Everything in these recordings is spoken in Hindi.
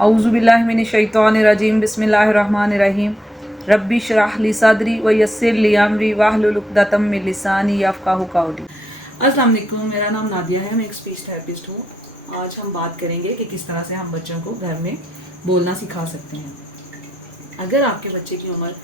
औज़ुबिल्लाहि मिनश्शैतानिर्रजीम बिस्मिल्लाहिर्रहमानिर्रहीम रब्बि श्रह ली सदरी व यस्सिर ली अमरी वाहलुल उक़दतम मिन लिसानी यफ़क़हू क़ौली। अस्सलाम वालेकुम, मेरा नाम नादिया है, मैं एक स्पीच थेरेपिस्ट हूँ। आज हम बात करेंगे कि किस तरह से हम बच्चों को घर में बोलना सिखा सकते हैं। अगर आपके बच्चे की उम्र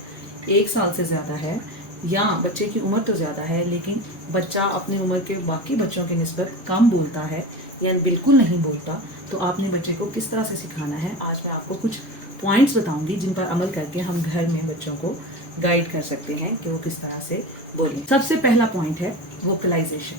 1 साल से ज़्यादा है या बच्चे की उम्र तो ज़्यादा है लेकिन बच्चा अपनी उम्र के बाकी बच्चों के निस्बत कम बोलता है या बिल्कुल नहीं बोलता, तो आपने बच्चे को किस तरह से सिखाना है, आज मैं आपको कुछ पॉइंट्स बताऊंगी जिन पर अमल करके हम घर में बच्चों को गाइड कर सकते हैं कि वो किस तरह से बोलें। सबसे पहला पॉइंट है वोकलाइजेशन।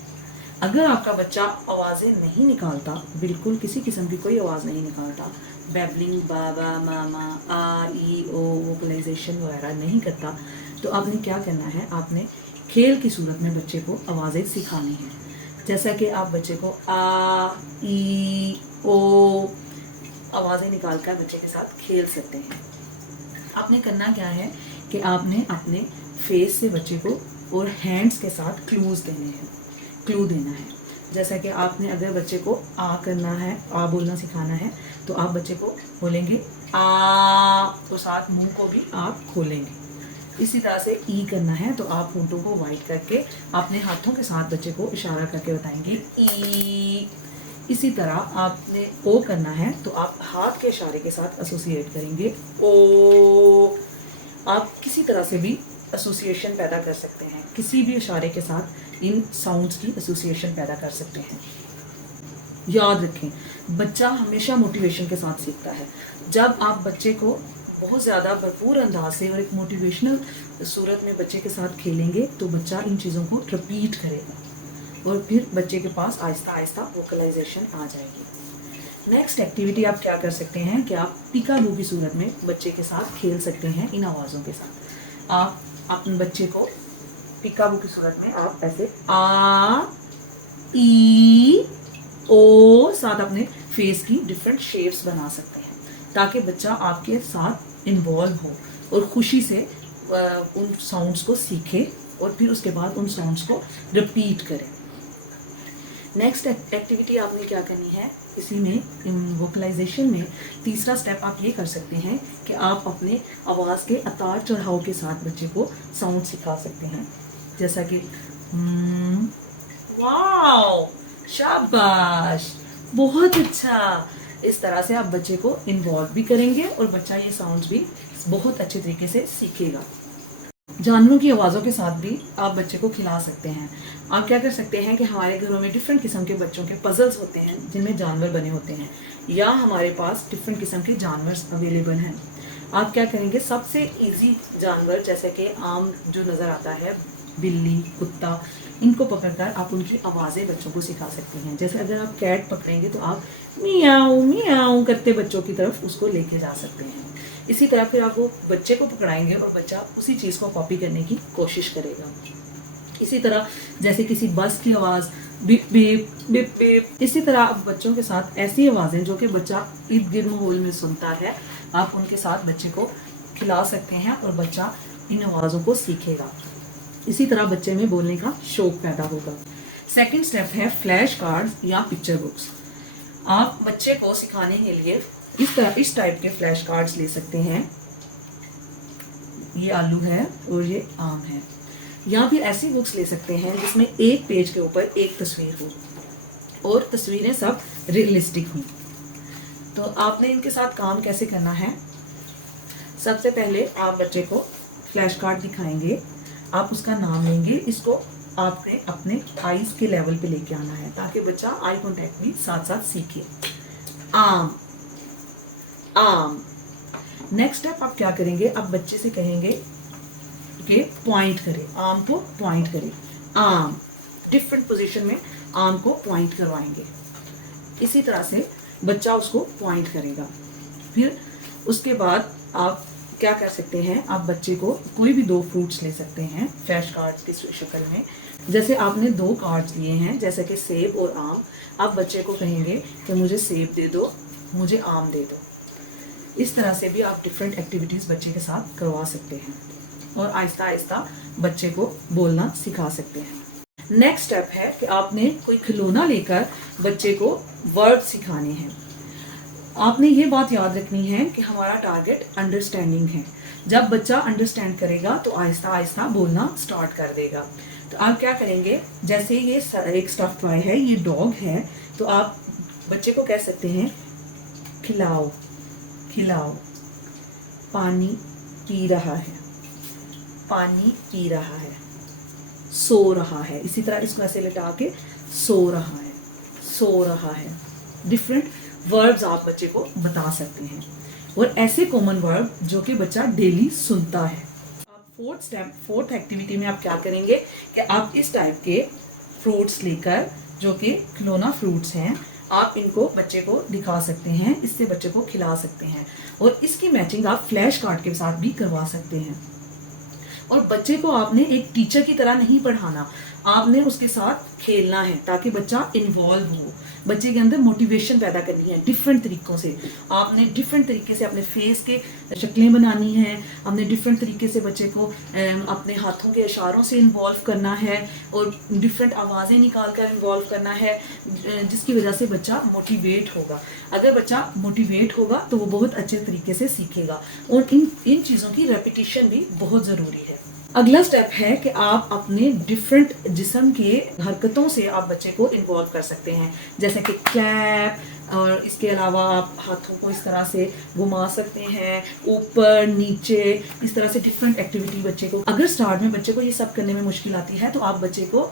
अगर आपका बच्चा आवाज़ें नहीं निकालता, बिल्कुल किसी किस्म की कोई आवाज़ नहीं निकालता, बैबलिंग, बाबा, मामा, आ, ई, ओ, वोकलाइजेशन वगैरह नहीं करता, तो आपने क्या करना है, आपने खेल की सूरत में बच्चे को आवाज़ें सिखानी है। जैसा कि आप बच्चे को आ, ई, ओ आवाज़ें निकाल कर बच्चे के साथ खेल सकते हैं। आपने करना क्या है कि आपने अपने फेस से बच्चे को और हैंड्स के साथ क्लू देना है। जैसा कि आपने अगर बच्चे को आ करना है, आ बोलना सिखाना है, तो आप बच्चे को बोलेंगे आ, तो साथ मुंह को भी आप खोलेंगे। इसी तरह से ई करना है तो आप होंठों को वाइड करके अपने हाथों के साथ बच्चे को इशारा करके बताएंगे ई। इसी तरह आपने ओ करना है तो आप हाथ के इशारे के साथ एसोसिएट करेंगे ओ। आप किसी तरह से भी एसोसिएशन पैदा कर सकते हैं, किसी भी इशारे के साथ इन साउंड्स की एसोसिएशन पैदा कर सकते हैं। याद रखें, बच्चा हमेशा मोटिवेशन के साथ सीखता है। जब आप बच्चे को बहुत ज़्यादा भरपूर अंदाज से और एक मोटिवेशनल सूरत में बच्चे के साथ खेलेंगे तो बच्चा इन चीज़ों को रिपीट करेगा और फिर बच्चे के पास आहिस्ता आहिस्ता वोकलाइजेशन आ जाएगी। नेक्स्ट एक्टिविटी आप क्या कर सकते हैं कि आप पिकाबू की सूरत में बच्चे के साथ खेल सकते हैं इन आवाज़ों के साथ। आप अपने बच्चे को पिकाबू की सूरत में आप ऐसे आ, ई, ओ साथ अपने फेस की डिफरेंट शेप्स बना सकते हैं ताकि बच्चा आपके साथ इन्वॉल्व हो और खुशी से उन साउंड्स को सीखे और फिर उसके बाद उन साउंड्स को रिपीट करें। नेक्स्ट एक्टिविटी आपने क्या करनी है, इसी में वोकलाइजेशन में तीसरा स्टेप आप ये कर सकते हैं कि आप अपने आवाज़ के उतार चढ़ाव के साथ बच्चे को साउंड सिखा सकते हैं। जैसा कि वाओ, शाबाश, बहुत अच्छा। इस तरह से आप बच्चे को इन्वॉल्व भी करेंगे और बच्चा ये साउंड्स भी बहुत अच्छे तरीके से सीखेगा। जानवरों की आवाज़ों के साथ भी आप बच्चे को खिला सकते हैं। आप क्या कर सकते हैं कि हमारे घरों में डिफरेंट किस्म के बच्चों के पजल्स होते हैं जिनमें जानवर बने होते हैं या हमारे पास डिफरेंट किस्म के जानवर अवेलेबल हैं। आप क्या करेंगे, सबसे इजी जानवर जैसे कि आम जो नज़र आता है, बिल्ली, कुत्ता, इनको पकड़कर आप उनकी आवाज़ें बच्चों को सिखा सकते हैं। जैसे अगर आप कैट पकड़ेंगे तो आप मियाऊ मियाऊ करते बच्चों की तरफ उसको लेके जा सकते हैं। इसी तरह फिर आप वो बच्चे को पकड़ाएंगे और बच्चा उसी चीज़ को कॉपी करने की कोशिश करेगा। इसी तरह जैसे किसी बस की आवाज़, बिप बिप बिप बिप, इसी तरह आप बच्चों के साथ ऐसी आवाज़ें जो कि बच्चा इर्द गिर्द माहौल में सुनता है, आप उनके साथ बच्चे को खिला सकते हैं और बच्चा इन आवाज़ों को सीखेगा। इसी तरह बच्चे में बोलने का शौक पैदा होगा। सेकंड स्टेप है फ्लैश कार्ड्स या पिक्चर बुक्स। आप बच्चे को सिखाने के लिए इस टाइप के फ्लैश कार्ड्स ले सकते हैं। ये आलू है और ये आम है। या फिर ऐसी बुक्स ले सकते हैं जिसमें एक पेज के ऊपर एक तस्वीर हो और तस्वीरें सब रियलिस्टिक हों। तो आपने इनके साथ काम कैसे करना है, सबसे पहले आप बच्चे को फ्लैश कार्ड दिखाएंगे, आप उसका नाम लेंगे, इसको आपने अपने आईज के लेवल पे लेके आना है ताकि बच्चा आई कांटेक्ट भी साथ साथ सीखे। आम आम। नेक्स्ट स्टेप आप क्या करेंगे, आप बच्चे से कहेंगे कि पॉइंट करे, आम को पॉइंट करे। आम, डिफरेंट पोजीशन में आम को पॉइंट करवाएंगे। इसी तरह से बच्चा उसको पॉइंट करेगा। फिर उसके बाद आप क्या कर सकते हैं, आप बच्चे को कोई भी 2 फ्रूट्स ले सकते हैं फ्लैश कार्ड्स की शक्ल में। जैसे आपने 2 कार्ड्स लिए हैं जैसे कि सेब और आम, आप बच्चे को कहेंगे कि मुझे सेब दे दो, मुझे आम दे दो। इस तरह से भी आप डिफरेंट एक्टिविटीज़ बच्चे के साथ करवा सकते हैं और आहिस्ता आहिस्ता बच्चे को बोलना सिखा सकते हैं। नेक्स्ट स्टेप है कि आपने कोई खिलौना लेकर बच्चे को वर्ड सिखाने हैं। आपने ये बात याद रखनी है कि हमारा टारगेट अंडरस्टैंडिंग है। जब बच्चा अंडरस्टैंड करेगा तो आहिस्ता आहिस्ता बोलना स्टार्ट कर देगा। तो आप क्या करेंगे, जैसे ये एक स्टफ्ड टॉय है, ये डॉग है, तो आप बच्चे को कह सकते हैं खिलाओ खिलाओ, पानी पी रहा है, पानी पी रहा है, सो रहा है। इसी तरह इसको ऐसे लटा के सो रहा है, सो रहा है। डिफरेंट वर्ब्स आप बच्चे को बता सकते हैं, और ऐसे कॉमन वर्ब जो कि बच्चा डेली सुनता है। आप फोर्थ एक्टिविटी में आप क्या करेंगे कि आप इस टाइप के फ्रूट्स लेकर, जो कि खिलौना फ्रूट्स हैं, आप इनको बच्चे को दिखा सकते हैं, इससे बच्चे को खिला सकते हैं, और इसकी मैचिंग आप फ्लैश कार्ड के साथ भी करवा सकते हैं। और बच्चे को आपने एक टीचर की तरह नहीं पढ़ाना, आपने उसके साथ खेलना है ताकि बच्चा इन्वॉल्व हो। बच्चे के अंदर मोटिवेशन पैदा करनी है डिफरेंट तरीकों से। आपने डिफरेंट तरीके से अपने फेस के शक्लें बनानी है, आपने डिफरेंट तरीके से बच्चे को अपने हाथों के इशारों से इन्वॉल्व करना है, और डिफरेंट आवाज़ें निकाल कर इन्वॉल्व करना है, जिसकी वजह से बच्चा मोटिवेट होगा। अगर बच्चा मोटिवेट होगा तो वो बहुत अच्छे तरीके से सीखेगा, और इन चीज़ों की रेपिटेशन भी बहुत ज़रूरी है। अगला स्टेप है कि आप अपने डिफरेंट जिस्म के हरकतों से आप बच्चे को इन्वॉल्व कर सकते हैं, जैसे कि क्लैप, और इसके अलावा आप हाथों को इस तरह से घुमा सकते हैं, ऊपर नीचे, इस तरह से डिफरेंट एक्टिविटी बच्चे को। अगर स्टार्ट में बच्चे को ये सब करने में मुश्किल आती है तो आप बच्चे को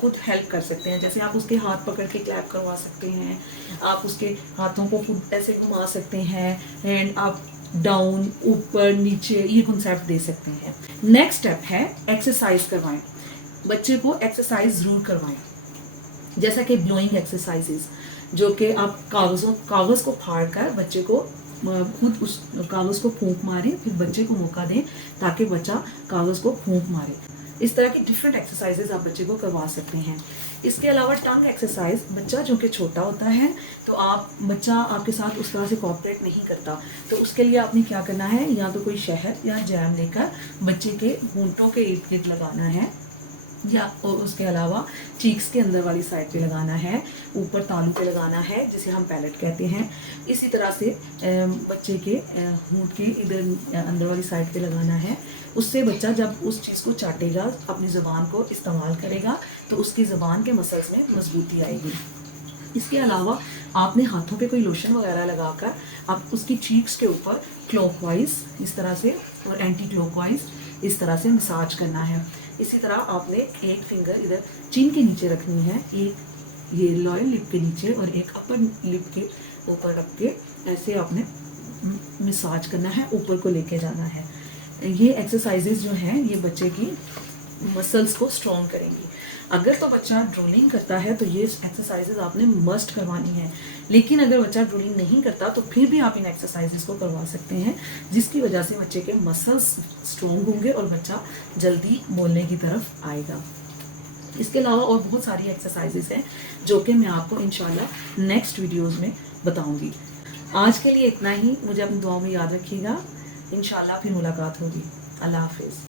खुद हेल्प कर सकते हैं। जैसे आप उसके हाथ पकड़ के क्लैप करवा सकते हैं, आप उसके हाथों को खुद ऐसे घुमा सकते हैं, एंड आप डाउन, ऊपर नीचे, ये कॉन्सेप्ट दे सकते हैं। नेक्स्ट स्टेप है एक्सरसाइज करवाएं। बच्चे को एक्सरसाइज ज़रूर करवाएं, जैसा कि ब्लोइंग एक्सरसाइजेस, जो कि आप कागज़ को फाड़ कर बच्चे को खुद उस कागज़ को फूंक मारें, फिर बच्चे को मौका दें ताकि बच्चा कागज़ को फूंक मारे। इस तरह की डिफरेंट एक्सरसाइजेज आप बच्चे को करवा सकते हैं। इसके अलावा टंग एक्सरसाइज, बच्चा जो कि छोटा होता है तो बच्चा आपके साथ उस तरह से कोऑपरेट नहीं करता, तो उसके लिए आपने क्या करना है, या तो कोई शहद या जैम लेकर बच्चे के होंठों के इर्द गिर्द लगाना है, या और उसके अलावा चीक्स के अंदर वाली साइड पे लगाना है, ऊपर तालू पे लगाना है, जिसे हम पैलेट कहते हैं। इसी तरह से बच्चे के होंठ के इधर अंदर वाली साइड पे लगाना है। उससे बच्चा जब उस चीज़ को चाटेगा, अपनी ज़ुबान को इस्तेमाल करेगा, तो उसकी ज़ुबान के मसल्स में मजबूती आएगी। इसके अलावा आपने हाथों पे कोई लोशन वगैरह लगाकर आप उसकी चीक्स के ऊपर क्लॉकवाइज इस तरह से और एंटी क्लॉकवाइज इस तरह से मसाज करना है। इसी तरह आपने एक फिंगर इधर चिन के नीचे रखनी है, एक ये लोअर लिप के नीचे और एक अपर लिप के ऊपर रख के ऐसे आपने मसाज करना है, ऊपर को लेके जाना है। ये एक्सरसाइजेज जो हैं ये बच्चे की मसल्स को स्ट्रॉन्ग करेंगी। अगर तो बच्चा ड्रोलिंग करता है तो ये एक्सरसाइजेज आपने मस्ट करवानी है, लेकिन अगर बच्चा ड्रोलिंग नहीं करता तो फिर भी आप इन एक्सरसाइजेज को करवा सकते हैं, जिसकी वजह से बच्चे के मसल्स स्ट्रॉन्ग होंगे और बच्चा जल्दी बोलने की तरफ आएगा। इसके अलावा और बहुत सारी एक्सरसाइजेज हैं जो कि मैं आपको इंशाल्लाह नेक्स्ट वीडियोज़ में बताऊँगी। आज के लिए इतना ही, मुझे अपनी दुआओं में याद रखिएगा। इंशाल्लाह फिर मुलाकात होगी। अल्लाह हाफिज़।